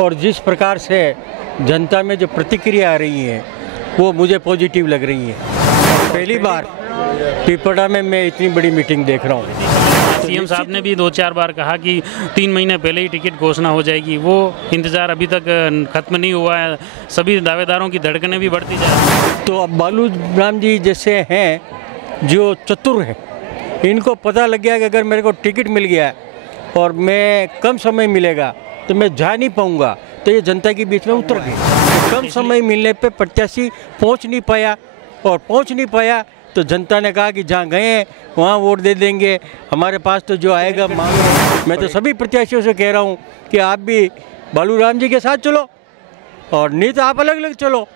और जिस प्रकार से जनता में जो प्रतिक्रिया आ रही है वो मुझे पॉजिटिव लग रही है। पहली बार पिपड़ा में मैं इतनी बड़ी मीटिंग देख रहा हूँ। सीएम साहब ने भी 2-4 बार कहा कि 3 महीने पहले ही टिकट घोषणा हो जाएगी, वो इंतज़ार अभी तक खत्म नहीं हुआ है, सभी दावेदारों की धड़कनें भी बढ़ती जा रही हैं। तो अब बालू राम जी जैसे हैं जो चतुर हैं, इनको पता लग गया कि अगर मेरे को टिकट मिल गया और मैं कम समय मिलेगा तो मैं जा नहीं पाऊँगा, तो ये जनता के बीच में उतर गए। कम समय मिलने पे प्रत्याशी पहुँच नहीं पाया तो जनता ने कहा कि जहाँ गए हैं वहाँ वोट दे देंगे, हमारे पास तो जो आएगा मांगे। मैं तो सभी प्रत्याशियों से कह रहा हूँ कि आप भी बालू राम जी के साथ चलो और नहीं तो आप अलग अलग चलो,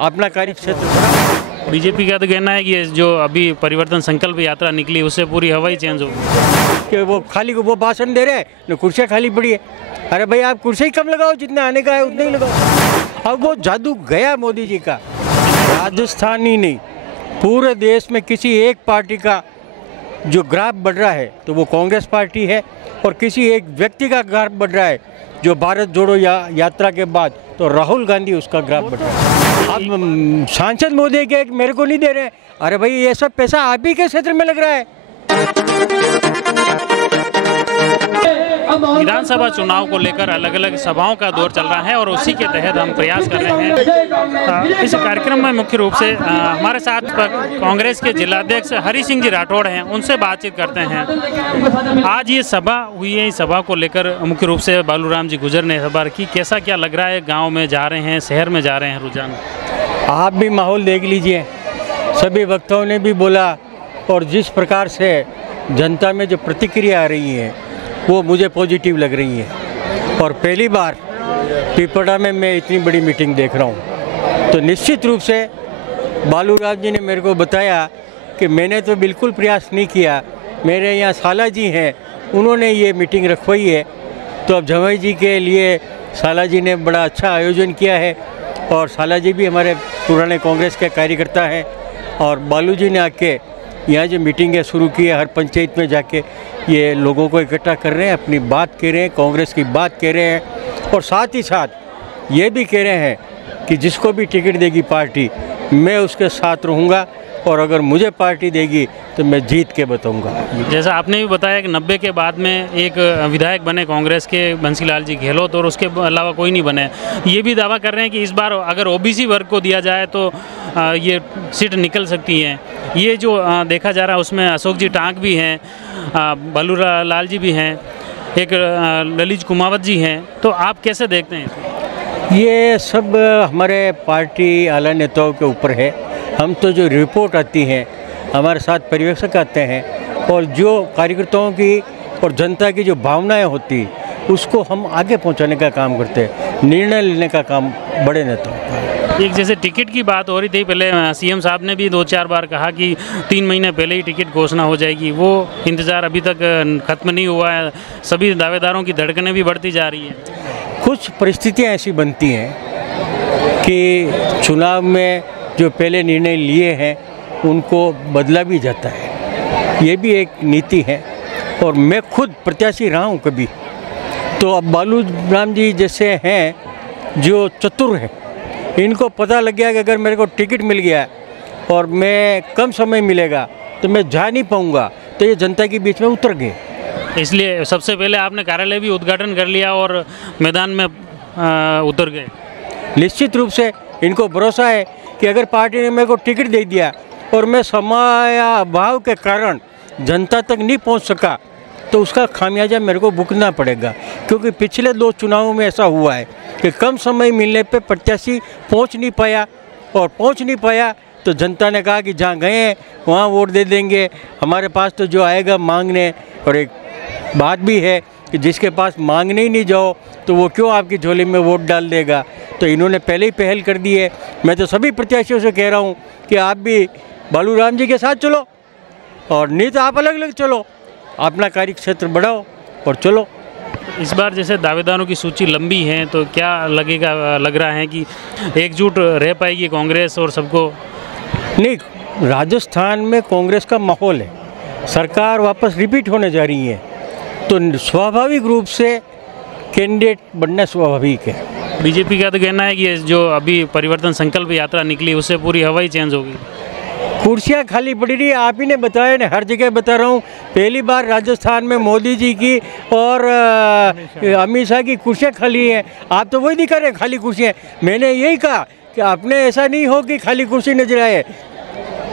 अपना कार्य क्षेत्र। बीजेपी का तो कहना है कि जो अभी परिवर्तन संकल्प यात्रा निकली उससे पूरी हवा ही चेंज हो गई कि वो खाली वो भाषण दे रहे हैं न, कुर्सियाँ खाली पड़ी है। अरे भाई आप कुर्सी कम लगाओ, जितने आने का है उतने ही लगाओ। अब वो जादू गया मोदी जी का। राजस्थान ही नहीं, पूरे देश में किसी एक पार्टी का जो ग्राफ बढ़ रहा है तो वो कांग्रेस पार्टी है, और किसी एक व्यक्ति का ग्राफ बढ़ रहा है जो भारत जोड़ो यात्रा के बाद तो राहुल गांधी उसका ग्राफ बढ़ रहा है। अब सांसद मोदी के मेरे को नहीं दे रहे हैं। अरे भाई ये सब पैसा आप ही के क्षेत्र में लग रहा है। विधानसभा चुनाव को लेकर अलग अलग सभाओं का दौर चल रहा है और उसी के तहत हम प्रयास कर रहे हैं। इस कार्यक्रम में मुख्य रूप से हमारे साथ कांग्रेस के जिलाध्यक्ष हरि सिंह जी राठौड़ हैं, उनसे बातचीत करते हैं। आज ये सभा हुई है, इस सभा को लेकर मुख्य रूप से बालू राम जी गुजर ने सभा की, कैसा क्या लग रहा है? गाँव में जा रहे हैं, शहर में जा रहे हैं, रुझान? आप भी माहौल देख लीजिए, सभी वक्ताओं ने भी बोला और जिस प्रकार से जनता में जो प्रतिक्रिया आ रही है वो मुझे पॉजिटिव लग रही है। और पहली बार पिपड़ा में मैं इतनी बड़ी मीटिंग देख रहा हूँ, तो निश्चित रूप से बालू राम जी ने मेरे को बताया कि मैंने तो बिल्कुल प्रयास नहीं किया, मेरे यहाँ साला जी हैं उन्होंने ये मीटिंग रखवाई है। तो अब जवाई जी के लिए साला जी ने बड़ा अच्छा आयोजन किया है, और साला जी भी हमारे पुराने कांग्रेस के कार्यकर्ता हैं, और बालू जी ने आके यहाँ जो मीटिंगें शुरू की है, हर पंचायत में जाके ये लोगों को इकट्ठा कर रहे हैं, अपनी बात कह रहे हैं, कांग्रेस की बात कह रहे हैं, और साथ ही साथ ये भी कह रहे हैं कि जिसको भी टिकट देगी पार्टी मैं उसके साथ रहूँगा, और अगर मुझे पार्टी देगी तो मैं जीत के बताऊँगा। जैसा आपने भी बताया कि 90 के बाद में एक विधायक बने कांग्रेस के बंसीलाल जी गहलोत, और उसके अलावा कोई नहीं बने। ये भी दावा कर रहे हैं कि इस बार अगर ओबीसी वर्ग को दिया जाए तो ये सीट निकल सकती हैं। ये जो देखा जा रहा है उसमें अशोक जी टांक भी हैं, बालू लाल जी भी हैं, एक ललित कुमावत जी हैं, तो आप कैसे देखते हैं? ये सब हमारे पार्टी आला नेताओं के ऊपर है। हम तो जो रिपोर्ट आती है, हमारे साथ पर्यवेक्षक आते हैं, और जो कार्यकर्ताओं की और जनता की जो भावनाएं होती उसको हम आगे पहुंचाने का काम करते हैं, निर्णय लेने का काम बड़े नेताओं का। एक जैसे टिकट की बात हो रही थी पहले, सीएम साहब ने भी 2-4 बार कहा कि 3 महीने पहले ही टिकट घोषणा हो जाएगी, वो इंतज़ार अभी तक खत्म नहीं हुआ है, सभी दावेदारों की धड़कनें भी बढ़ती जा रही हैं। कुछ परिस्थितियाँ ऐसी बनती हैं कि चुनाव में जो पहले निर्णय लिए हैं उनको बदला भी जाता है, ये भी एक नीति है। और मैं खुद प्रत्याशी रहा हूँ कभी, तो अब बालू राम जी जैसे हैं जो चतुर हैं, इनको पता लग गया कि अगर मेरे को टिकट मिल गया और मैं कम समय मिलेगा तो मैं जा नहीं पाऊँगा, तो ये जनता के बीच में उतर गए। इसलिए सबसे पहले आपने कार्यालय भी उद्घाटन कर लिया और मैदान में उतर गए। निश्चित रूप से इनको भरोसा है कि अगर पार्टी ने मेरे को टिकट दे दिया और मैं समय अभाव के कारण जनता तक नहीं पहुंच सका तो उसका खामियाजा मेरे को भुगतना पड़ेगा, क्योंकि पिछले 2 चुनावों में ऐसा हुआ है कि कम समय मिलने पे प्रत्याशी पहुंच नहीं पाया तो जनता ने कहा कि जहाँ गए हैं वहाँ वोट दे देंगे, हमारे पास तो जो आएगा मांगने। और एक बात भी है कि जिसके पास मांगने ही नहीं जाओ तो वो क्यों आपकी झोली में वोट डाल देगा। तो इन्होंने पहले ही पहल कर दी है। मैं तो सभी प्रत्याशियों से कह रहा हूँ कि आप भी बालू राम जी के साथ चलो, और नहीं तो आप अलग अलग चलो, अपना कार्य क्षेत्र बढ़ाओ और चलो। इस बार जैसे दावेदारों की सूची लंबी है तो क्या लग रहा है कि एकजुट रह पाएगी कांग्रेस और सबको? नहीं, राजस्थान में कांग्रेस का माहौल है, सरकार वापस रिपीट होने जा रही है, तो स्वाभाविक रूप से कैंडिडेट बनना स्वाभाविक है। बीजेपी का तो कहना है कि ये जो अभी परिवर्तन संकल्प यात्रा निकली उससे पूरी हवा ही चेंज होगी। कुर्सियाँ खाली पड़ी रही, आप ही ने बताया ना, हर जगह बता रहा हूँ। पहली बार राजस्थान में मोदी जी की और अमित शाह की कुर्सियाँ खाली हैं, आप तो वही दिखा रहे हैं खाली कुर्सियाँ। मैंने यही कहा कि आपने ऐसा नहीं हो कि खाली कुर्सी नजर आए,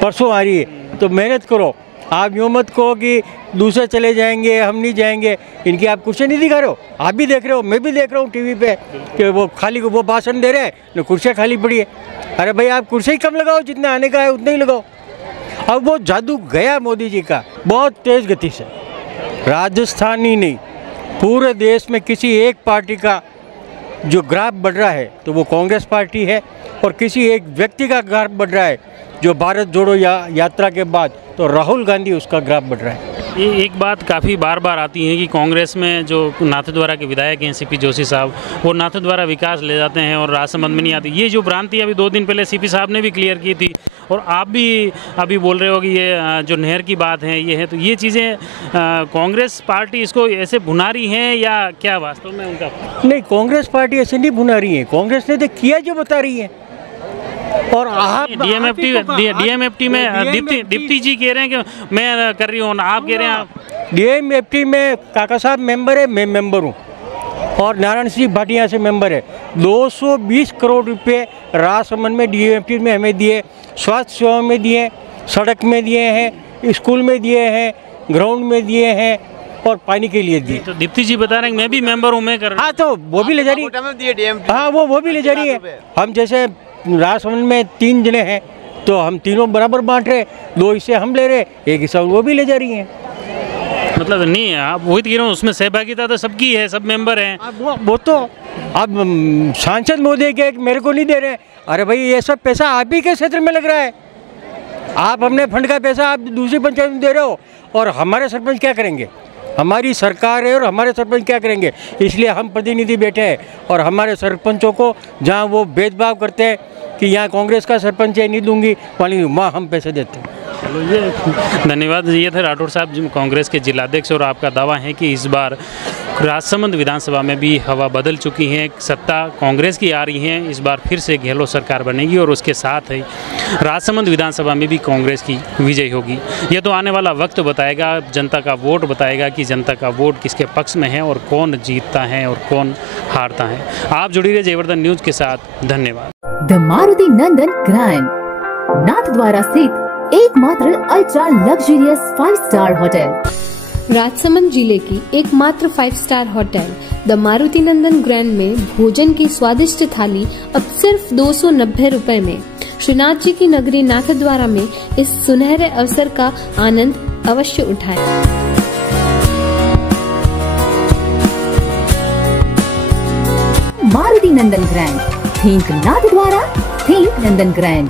परसों आ रही है तो मेहनत करो। आप यूँ मत कहो कि दूसरे चले जाएंगे हम नहीं जाएंगे, इनकी आप कुर्सी नहीं दिखा रहे हो, आप भी देख रहे हो, मैं भी देख रहा हूँ टीवी पे कि वो खाली वो भाषण दे रहे हैं ना, कुर्सियाँ खाली पड़ी है। अरे भाई आप कुर्सी ही कम लगाओ, जितना आने का है उतना ही लगाओ। अब वो जादू गया मोदी जी का बहुत तेज़ गति से। राजस्थान ही नहीं, पूरे देश में किसी एक पार्टी का जो ग्राफ बढ़ रहा है तो वो कांग्रेस पार्टी है, और किसी एक व्यक्ति का ग्राफ बढ़ रहा है जो भारत जोड़ो यात्रा के बाद तो राहुल गांधी उसका ग्राफ बढ़ रहा है। ये एक बात काफ़ी बार बार आती है कि कांग्रेस में जो नाथद्वारा के विधायक हैं सीपी जोशी साहब, वो नाथद्वारा विकास ले जाते हैं और राजसमंद में नहीं आती। ये जो भ्रांति अभी 2 दिन पहले सीपी साहब ने भी क्लियर की थी, और आप भी अभी बोल रहे हो कि ये जो नहर की बात है ये है, तो ये चीज़ें कांग्रेस पार्टी इसको ऐसे भुना रही है या क्या वास्तव में उनका? नहीं, कांग्रेस पार्टी ऐसे नहीं भुना रही है, कांग्रेस ने तो किया जो बता रही है। और आप डीएमएफटी में दीप्ति जी कह रहे हैं कि मैं कर रही हूँ, आप कह रहे हैं डीएमएफटी में काका साहब मेंबर है, मैं मेंबर हूँ, और नारायण सिंह भाटिया से मेंबर है। 220 करोड़ रुपए राजसमंद में डीएमएफटी में हमें दिए, स्वास्थ्य सेवा में दिए, सड़क में दिए हैं, स्कूल में दिए हैं, ग्राउंड में दिए हैं, और पानी के लिए दिए। तो दीप्ति जी बता रहे हैं मैं भी मेंबर हूँ, मैं कर रहा हूँ। हाँ, तो वो भी ले जा रही है। हाँ, वो भी ले जा रही है। हम जैसे राजसमंद में 3 जने हैं तो हम तीनों बराबर बांट रहे, 2 हिस्से हम ले रहे, 1 हिस्सा वो भी ले जा रही हैं। मतलब नहीं, आप वही तो कह रहा हूँ, उसमें सहभागिता तो सबकी है, सब मेंबर हैं। वो तो अब सांसद महोदय के मेरे को नहीं दे रहे। अरे भाई ये सब पैसा आप ही के क्षेत्र में लग रहा है, आप अपने फंड का पैसा आप दूसरी पंचायत में दे रहे हो, और हमारे सरपंच क्या करेंगे? हमारी सरकार है और हमारे सरपंच क्या करेंगे? इसलिए हम प्रतिनिधि बैठे हैं, और हमारे सरपंचों को जहाँ वो भेदभाव करते हैं कि यहाँ कांग्रेस का सरपंच है नहीं दूंगी, वहाँ हम पैसे देते हैं। चलो, ये धन्यवाद। ये थे राठौड़ साहब, कांग्रेस के जिलाध्यक्ष, और आपका दावा है कि इस बार राजसमंद विधानसभा में भी हवा बदल चुकी है, सत्ता कांग्रेस की आ रही है, इस बार फिर से गहलोत सरकार बनेगी, और उसके साथ ही राजसमंद विधानसभा में भी कांग्रेस की विजय होगी। ये तो आने वाला वक्त बताएगा, जनता का वोट बताएगा कि जनता का वोट किसके पक्ष में है और कौन जीतता है और कौन हारता है। आप जुड़ी रहे जयवर्धन न्यूज के साथ। धन्यवाद। The Maruti Nandan grand, Nathdwara स्थित एकमात्र ultra luxurious 5 star hotel. Rajsamand जिले की एकमात्र 5 star hotel the Maruti Nandan grand में भोजन की स्वादिष्ट थाली अब सिर्फ 290 रुपए में। श्रीनाथ जी की नगरी नाथद्वारा में इस सुनहरे अवसर का आनंद अवश्य उठाएं। मारुति नंदन ग्रैंड, थिंक नाथद्वारा, थिंक नंदन ग्रैंड।